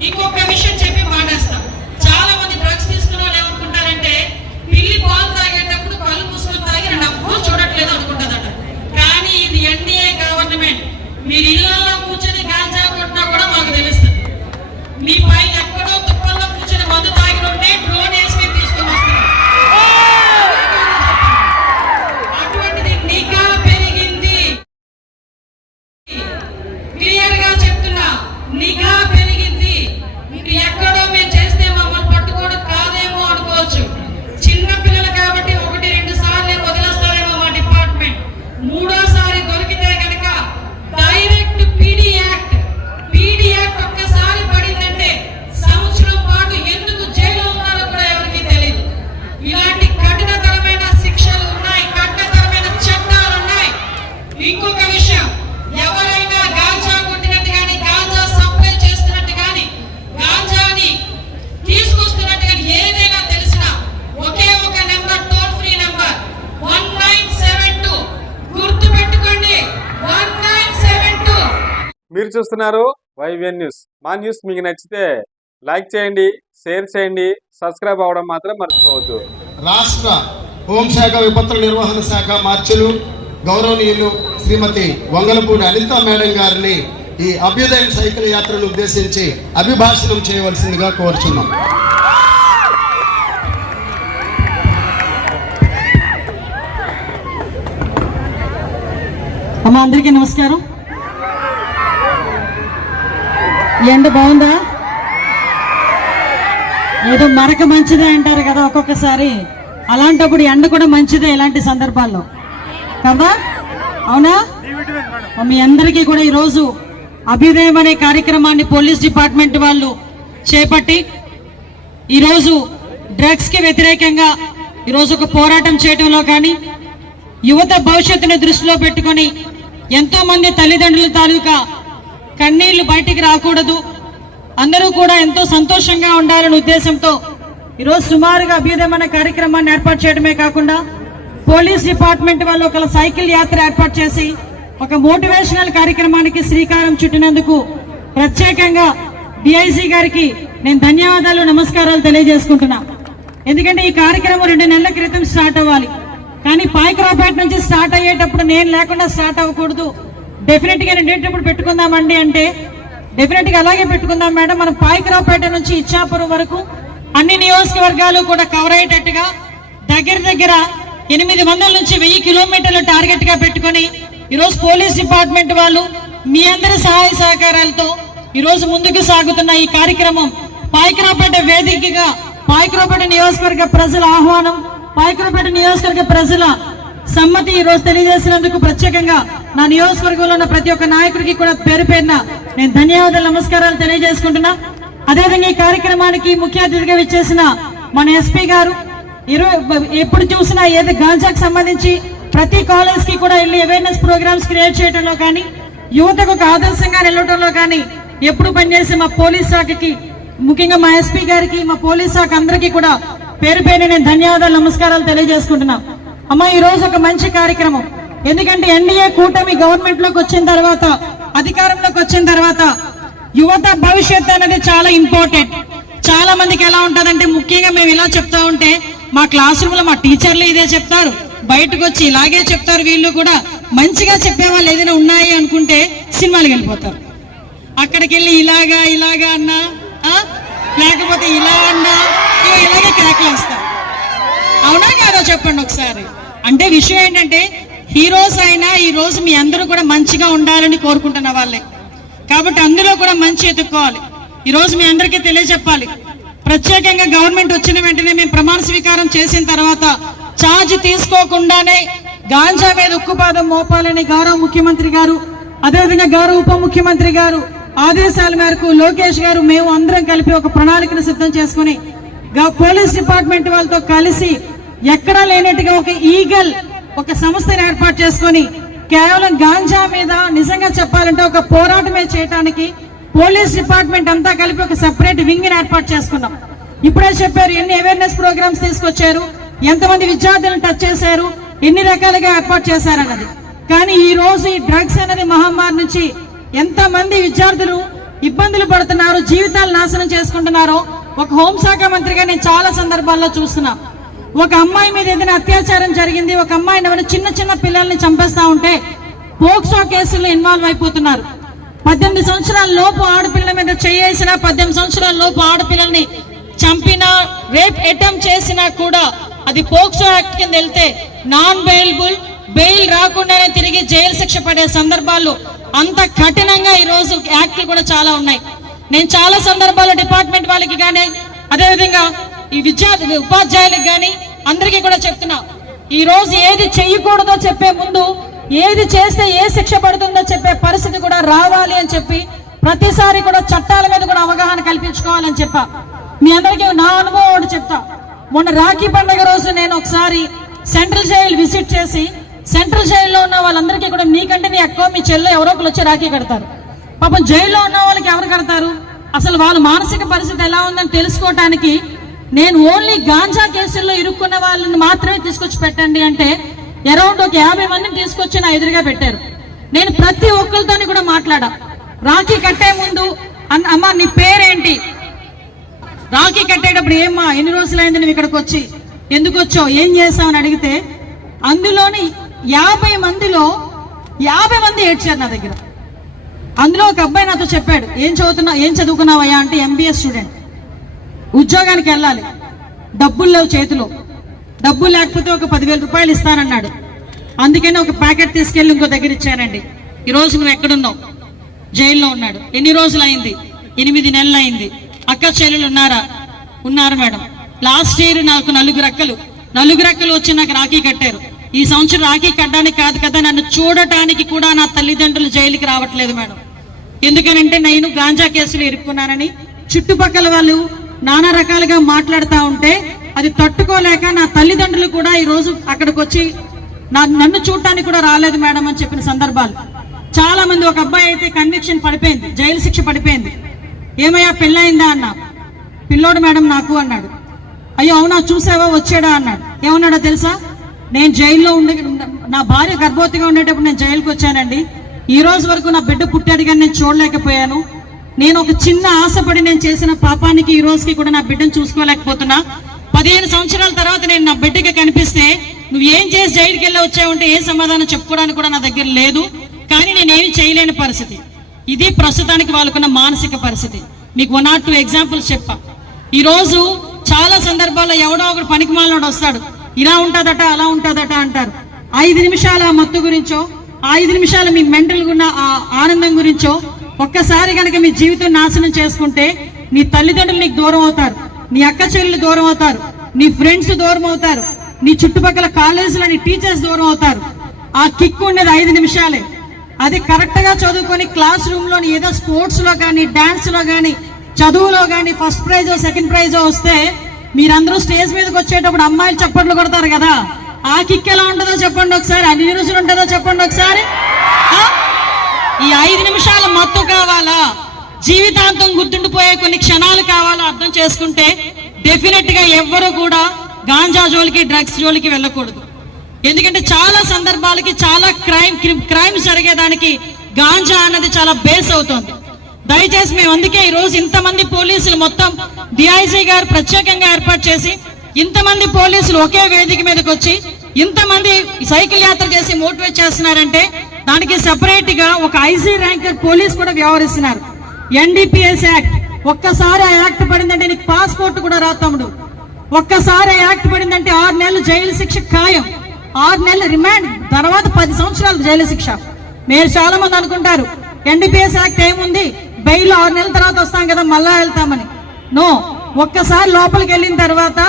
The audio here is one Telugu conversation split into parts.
Equal permission. చూస్తున్నారు? వైవిఎన్ న్యూస్ మా న్యూస్ మీకు నచ్చితే లైక్ చేయండి షేర్ చేయండి సబ్స్క్రైబ్ అవ్వడం మాత్రం మర్చిపోవద్దు. రాష్ట్ర హోంశాఖ విపత్తుల నిర్వహణ శాఖ మార్చులు గౌరవనీయులు శ్రీమతి వంగలపూడి అనిత మేడం గారిని ఈ అభ్యుదయం సైకిల్ యాత్రను ఉద్దేశించి అభిభాషణం చేయవలసిందిగా కోరుచున్నాం. అమ్మ అందరికీ నమస్కారం ఈ ఎండ బాగుందా? ఏదో మరక మంచిదే అంటారు కదా ఒక్కొక్కసారి. అలాంటప్పుడు ఎండ కూడా మంచిదే ఇలాంటి సందర్భాల్లో. కదా అవునా? మీ అందరికీ కూడా ఈరోజు అభ్యుదయం అనే కార్యక్రమాన్ని పోలీస్ డిపార్ట్మెంట్ వాళ్ళు చేపట్టి ఈరోజు డ్రగ్స్కి వ్యతిరేకంగా ఈరోజు ఒక పోరాటం చేయడంలో కానీ యువత భవిష్యత్తుని దృష్టిలో పెట్టుకొని ఎంతో మంది తల్లిదండ్రుల తాలూకా కన్నీళ్ళు బయటికి రాకూడదు. అందరూ కూడా ఎంతో సంతోషంగా ఉండాలనే ఉద్దేశంతో ఈరోజు సుమారుగా అభ్యుదయమైన కార్యక్రమాన్ని ఏర్పాటు చేయడమే కాకుండా పోలీస్ డిపార్ట్మెంట్ వాళ్ళు ఒక సైకిల్ యాత్ర ఏర్పాటు చేసి ఒక మోటివేషనల్ కార్యక్రమానికి శ్రీకారం చుట్టినందుకు ప్రత్యేకంగా డిఐసి గారికి నేను ధన్యవాదాలు నమస్కారాలు తెలియజేసుకుంటున్నా. ఎందుకంటే ఈ కార్యక్రమం రెండు నెలల క్రితం స్టార్ట్ అవ్వాలి. కానీ పాయకరావుపేట నుంచి స్టార్ట్ అయ్యేటప్పుడు నేను లేకుండా స్టార్ట్ అవ్వకూడదు. డెఫినెట్గా రెండేటప్పుడు పెట్టుకుందామండి అంటే డెఫినెట్గా అలాగే పెట్టుకుందాం మేడం. మనం పాయకరావుపేట నుంచి ఇచ్చాపురం వరకు అన్ని నియోజకవర్గాలు కూడా కవర్ అయ్యేటట్టుగా దగ్గర దగ్గర ఎనిమిది వందల నుంచి వెయ్యి కిలోమీటర్లు టార్గెట్గా పెట్టుకొని ఈరోజు పోలీస్ డిపార్ట్మెంట్ వాళ్ళు మీ అందరి సహాయ సహకారాలతో ఈరోజు ముందుకు సాగుతున్న ఈ కార్యక్రమం పాయకరావుపేట వేదికగా పాయకరావుపేట నియోజకవర్గ ప్రజల ఆహ్వానం పాయకరావుపేట నియోజకవర్గ ప్రజల సమ్మతి ఈరోజు తెలియజేసినందుకు ప్రత్యేకంగా నా నియోజకవర్గంలో ఉన్న ప్రతి ఒక్క నాయకుడికి కూడా పేరు పేరున నేను ధన్యవాదాలు నమస్కారాలు తెలియజేసుకుంటున్నా. అదేవిధంగా ఈ కార్యక్రమానికి ముఖ్య అతిథిగా విచ్చేసిన మన ఎస్పీ గారు ఎప్పుడు చూసినా ఏది గాంజాకు సంబంధించి ప్రతి కాలేజ్కి కూడా వెళ్ళి అవేర్నెస్ ప్రోగ్రామ్స్ క్రియేట్ చేయడంలో కానీ యువతకు ఒక ఆదర్శంగా నిలవడంలో కానీ ఎప్పుడు పనిచేసే మా పోలీస్ శాఖకి ముఖ్యంగా మా ఎస్పీ గారికి మా పోలీస్ శాఖ అందరికీ కూడా పేరు పేరు నేను ధన్యవాదాలు నమస్కారాలు తెలియజేసుకుంటున్నాను అమ్మ ఈ రోజు ఒక మంచి కార్యక్రమం. ఎందుకంటే ఎన్డీఏ కూటమి గవర్నమెంట్లోకి వచ్చిన తర్వాత అధికారంలోకి వచ్చిన తర్వాత యువత భవిష్యత్తు అనేది చాలా ఇంపార్టెంట్. చాలా మందికి ఎలా ఉంటుందంటే ముఖ్యంగా మేము ఇలా చెప్తా ఉంటే మా క్లాస్ రూమ్లో మా టీచర్లు ఇదే చెప్తారు. బయటకు వచ్చి ఇలాగే చెప్తారు వీళ్ళు కూడా. మంచిగా చెప్పే వాళ్ళు ఏదైనా ఉన్నాయి అనుకుంటే సినిమాలకు వెళ్ళిపోతారు. అక్కడికి వెళ్ళి ఇలాగా ఇలాగా అన్నా లేకపోతే ఇలా అన్నా ఇలాగే కేకలు వేస్తారు. అవునా కాదో చెప్పండి ఒకసారి. అంటే విషయం ఏంటంటే హీరోస్ అయినా ఈ రోజు మీ అందరూ కూడా మంచిగా ఉండాలని కోరుకుంటున్న వాళ్ళే. కాబట్టి అందులో కూడా మంచి ఎత్తుక్కోవాలి ఈ రోజు మీ అందరికీ తెలియజెప్పాలి. ప్రత్యేకంగా గవర్నమెంట్ వచ్చిన వెంటనే మేము ప్రమాణ స్వీకారం చేసిన తర్వాత ఛార్జ్ తీసుకోకుండానే గాంజా మీద ఉక్కుపాదం మోపాలని గౌరవ ముఖ్యమంత్రి గారు అదేవిధంగా గౌరవ ఉప ముఖ్యమంత్రి గారు ఆదేశాల మేరకు లోకేష్ గారు మేము అందరం కలిపి ఒక ప్రణాళికను సిద్ధం చేసుకుని గా- పోలీస్ డిపార్ట్మెంట్ వాళ్ళతో కలిసి ఎక్కడా లేనట్టుగా ఒక ఈగల్ ఒక సంస్థను ఏర్పాటు చేసుకొని కేవలం గాంజా మీద నిజంగా చెప్పాలంటే ఒక పోరాటమే చేయడానికి పోలీస్ డిపార్ట్మెంట్ అంతా కలిపి ఒక సెపరేట్ వింగ్ ఏర్పాటు చేసుకున్నాం. ఇప్పుడే చెప్పారు ఎన్ని అవేర్నెస్ ప్రోగ్రామ్స్ తీసుకొచ్చారు ఎంతమంది విద్యార్థులను టచ్ చేశారు ఎన్ని రకాలుగా ఏర్పాటు చేశారన్నది. కానీ ఈ రోజు ఈ డ్రగ్స్ అనేది మహమ్మారి నుంచి ఎంతమంది విద్యార్థులు ఇబ్బందులు పడుతున్నారు జీవితాలు నాశనం చేసుకుంటున్నారో ఒక హోంశాఖ మంత్రిగా నేను చాలా సందర్భాల్లో చూస్తున్నాను ఒక అమ్మాయి మీద ఏదైనా అత్యాచారం జరిగింది ఒక అమ్మాయిని ఎవరు చిన్న చిన్న పిల్లల్ని చంపేస్తా ఉంటే పోక్సో కేసుల్లో ఇన్వాల్వ్ అయిపోతున్నారు. పద్దెనిమిది సంవత్సరాల లోపు ఆడపిల్లల మీద చేయేసిన పద్దెనిమిది సంవత్సరాల లోపు ఆడపిల్లల్ని చంపినా రేప్ అటెంప్ట్ చేసినా కూడా అది పోక్సో యాక్ట్ కింద వెళ్తే నాన్ బెయిలబుల్ బెయిల్ రాకుండానే తిరిగి జైలు శిక్ష పడే సందర్భాలు అంత కఠినంగా ఈరోజు యాక్ట్లు కూడా చాలా ఉన్నాయి. నేను చాలా సందర్భాల్లో డిపార్ట్మెంట్ వాళ్ళకి కానీ అదేవిధంగా ఈ విద్యార్థి ఉపాధ్యాయులకు కానీ అందరికీ కూడా చెప్తున్నా ఈ రోజు ఏది చెయ్యకూడదో చెప్పే ముందు ఏది చేస్తే ఏ శిక్ష పడుతుందో చెప్పే పరిస్థితి కూడా రావాలి అని చెప్పి ప్రతిసారి కూడా చట్టాల మీద కూడా అవగాహన కల్పించుకోవాలని చెప్పా. మీ అందరికీ నా అనుభవం ఒకటి చెప్తా. మొన్న రాఖీ పండుగ రోజు నేను ఒకసారి సెంట్రల్ జైలు విజిట్ చేసి సెంట్రల్ జైల్లో ఉన్న వాళ్ళందరికీ కూడా మీకంటే మీ అక్క మీ చెల్లె ఎవరో ఒకరు వచ్చి రాఖీ కడతారు. పాపం జైల్లో ఉన్న వాళ్ళకి ఎవరు కడతారు? అసలు వాళ్ళ మానసిక పరిస్థితి ఎలా ఉందని తెలుసుకోవటానికి నేను ఓన్లీ గాంజా కేసుల్లో ఇరుక్కున్న వాళ్ళని మాత్రమే తీసుకొచ్చి పెట్టండి అంటే అరౌండ్ ఒక యాభై మందిని తీసుకొచ్చి నా ఎదురుగా పెట్టారు. నేను ప్రతి ఒక్కరితోని కూడా మాట్లాడా. రాఖీ కట్టే ముందు అమ్మ నీ పేరేంటి? రాఖీ కట్టేటప్పుడు ఏమ్మా ఎన్ని రోజులైంది నువ్వు ఇక్కడికి వచ్చి? ఎందుకు వచ్చావు? ఏం చేసావు అని అడిగితే అందులోని యాభై మందిలో యాభై మంది ఏడ్చారు నా దగ్గర. అందులో ఒక అబ్బాయి నాతో చెప్పాడు ఏం చదువుతున్నావు ఏం చదువుకున్నావయ్యా? అంటే ఎంబీఎస్ స్టూడెంట్ ఉద్యోగానికి వెళ్ళాలి. డబ్బులు లేవు చేతిలో. డబ్బులు లేకపోతే ఒక పదివేల రూపాయలు ఇస్తానన్నాడు. అందుకని ఒక ప్యాకెట్ తీసుకెళ్ళి ఇంకో దగ్గర ఇచ్చానండి. ఈరోజు నువ్వు ఎక్కడున్నావు? జైల్లో ఉన్నాడు. ఎన్ని రోజులు అయింది? ఎనిమిది నెలలు అయింది. అక్క చెల్లెలు ఉన్నారా? ఉన్నారు మేడం. లాస్ట్ ఇయర్ నాకు నలుగురు అక్కలు. నలుగురు అక్కలు వచ్చి నాకు రాఖీ కట్టారు. ఈ సంవత్సరం రాఖీ కట్టడానికి కాదు కదా నన్ను చూడటానికి కూడా నా తల్లిదండ్రులు జైలుకి రావట్లేదు మేడం. ఎందుకనంటే నేను గాంజా కేసులు ఇరుక్కున్నానని చుట్టుపక్కల వాళ్ళు నానా రకాలుగా మాట్లాడుతూ ఉంటే అది తట్టుకోలేక నా తల్లిదండ్రులు కూడా ఈరోజు అక్కడికి వచ్చి నా నన్ను చూడటానికి కూడా రాలేదు మేడం అని చెప్పిన సందర్భాలు. చాలా మంది ఒక అబ్బాయి అయితే కన్విక్షన్ పడిపోయింది జైలు శిక్ష పడిపోయింది. ఏమయ్యా పెళ్ళయిందా అన్నా? పిల్లోడు మేడం నాకు అన్నాడు. అయ్యో అవునా చూసావా వచ్చాడా అన్నాడు. ఏమన్నాడో తెలుసా? నేను జైల్లో ఉండి నా భార్య గర్భవతిగా ఉండేటప్పుడు నేను జైలుకి వచ్చానండి ఈ రోజు వరకు నా బిడ్డ పుట్టాడు కానీ నేను చూడలేకపోయాను. నేను ఒక చిన్న ఆశపడి నేను చేసిన పాపానికి ఈ రోజుకి కూడా నా బిడ్డను చూసుకోలేకపోతున్నా. పదిహేను సంవత్సరాల తర్వాత నేను నా బిడ్డకి కనిపిస్తే నువ్వు ఏం చేసి జైలుకి వెళ్ళి వచ్చావంటే ఏ సమాధానం చెప్పుకోవడానికి కూడా నా దగ్గర లేదు. కానీ నేనేమి చేయలేని పరిస్థితి. ఇది ప్రస్తుతానికి వాళ్ళకున్న మానసిక పరిస్థితి. మీకు వన్ ఆర్ టూ ఎగ్జాంపుల్స్ చెప్పా. ఈరోజు చాలా సందర్భాల్లో ఎవడో ఒకడు పనికి మాలినోడు వస్తాడు. ఇలా ఉంటుందట అలా ఉంటుందట అంటారు. ఐదు నిమిషాల ఆ మత్తు గురించో ఐదు నిమిషాలు మీ మెంటల్ ఉన్న ఆ ఆనందం గురించో ఒక్కసారి కనుక మీ జీవితం నాశనం చేసుకుంటే నీ తల్లిదండ్రులు నీకు దూరం అవుతారు నీ అక్క చెల్లెలు దూరం అవుతారు నీ ఫ్రెండ్స్ దూరం అవుతారు నీ చుట్టుపక్కల కాలేజీలో నీ టీచర్స్ దూరం అవుతారు. ఆ కిక్ ఉండేది ఐదు నిమిషాలే. అది కరెక్ట్గా చదువుకొని క్లాస్ రూమ్ ఏదో స్పోర్ట్స్లో కానీ డాన్స్లో కానీ చదువులో కానీ ఫస్ట్ ప్రైజో సెకండ్ ప్రైజో వస్తే మీరందరూ స్టేజ్ మీదకి వచ్చేటప్పుడు అమ్మాయిలు చప్పట్లు కొడతారు కదా. ఆ కిక్ ఎలా ఉంటుందో చెప్పండి ఒకసారి అన్ని రోజులు ఉంటుందో చెప్పండి ఒకసారి. ఐదు నిమిషాలు మత్తు కావాలా? జీవితాంతం గుర్తుండిపోయే కొన్ని క్షణాలు కావాలో అర్థం చేసుకుంటే డెఫినెట్గా ఎవ్వరు కూడా గాంజా జోలికి డ్రగ్స్ జోలికి వెళ్ళకూడదు. ఎందుకంటే చాలా సందర్భాలకి చాలా క్రైమ్ క్రైమ్ జరిగేదానికి గాంజా అన్నది చాలా బేస్ అవుతుంది. దయచేసి మేము అందుకే ఈ రోజు ఇంతమంది పోలీసులు మొత్తం డిఐజీ గారు ప్రత్యేకంగా ఏర్పాటు చేసి ఇంతమంది పోలీసులు ఒకే వేదిక మీదకి వచ్చి ఇంతమంది సైకిల్ యాత్ర చేసి మోటివేట్ చేస్తున్నారంటే దానికి సపరేట్గా ఒక ఐజీ ర్యాంకర్ పోలీస్ కూడా వ్యవహరిస్తున్నారు. ఎన్డీపీఎస్ యాక్ట్ ఒక్కసారి ఆ యాక్ట్ పడిందంటే నీకు పాస్పోర్ట్ కూడా రా తమ్ముడు. ఒక్కసారి ఆ యాక్ట్ పడిందంటే ఆరు నెలలు జైలు శిక్ష ఖాయం. ఆరు నెలలు రిమాండ్ తర్వాత పది సంవత్సరాలు జైలు శిక్ష. మీరు చాలా మంది అనుకుంటారు ఎన్డీపీఎస్ యాక్ట్ ఏముంది? బెయిల్ ఆరు నెలల తర్వాత వస్తాం కదా మళ్ళా వెళ్తామని. నో. ఒక్కసారి లోపలికి వెళ్ళిన తర్వాత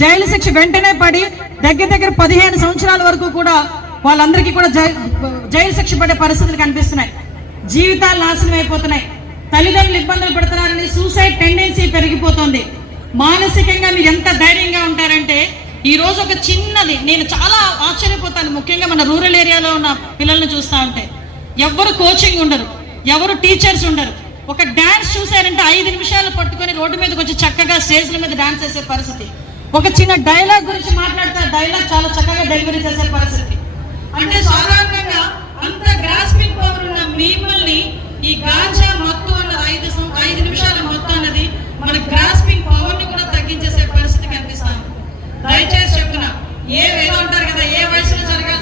జైలు శిక్ష వెంటనే పడి దగ్గర దగ్గర పదిహేను సంవత్సరాల వరకు కూడా వాళ్ళందరికీ కూడా జై- జైలు శిక్ష పడే పరిస్థితులు కనిపిస్తున్నాయి. జీవితాలు నాశనం అయిపోతున్నాయి. తల్లిదండ్రులు ఇబ్బందులు పడుతున్నారని సూసైడ్ టెండెన్సీ పెరిగిపోతుంది. మానసికంగా మీరు ఎంత ధైర్యంగా ఉంటారంటే ఈ రోజు ఒక చిన్నది నేను చాలా ఆశ్చర్యపోతాను. ముఖ్యంగా మన రూరల్ ఏరియాలో ఉన్న పిల్లల్ని చూస్తా ఉంటే. ఎవరు కోచింగ్ ఉండరు. ఎవరు టీచర్స్ ఉండరు. ఒక డాన్స్ చూశారంటే ఐదు నిమిషాలు పట్టుకొని రోడ్డు మీదకి వచ్చి చక్కగా స్టేజ్ల మీద డాన్స్ చేసే పరిస్థితి. ఒక చిన్న డైలాగ్ గురించి మాట్లాడితే డైలాగ్ చాలా చక్కగా డెలివరీ చేసే పరిస్థితి. అంటే సాధారణంగా అంత గ్రాస్పింగ్ పవర్ ఉన్న మిమ్మల్ని ఈ గాంజా మొత్తం అన్నది ఐదు ఐదు నిమిషాల మొత్తం అన్నది మన గ్రాస్పింగ్ పవర్ని కూడా తగ్గించేసే పరిస్థితి కనిపిస్తాను దయచేసి చెప్తున్నా ఏ ఏదో ఉంటారు కదా ఏ వయసులో జరగాలి?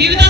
വിവിധ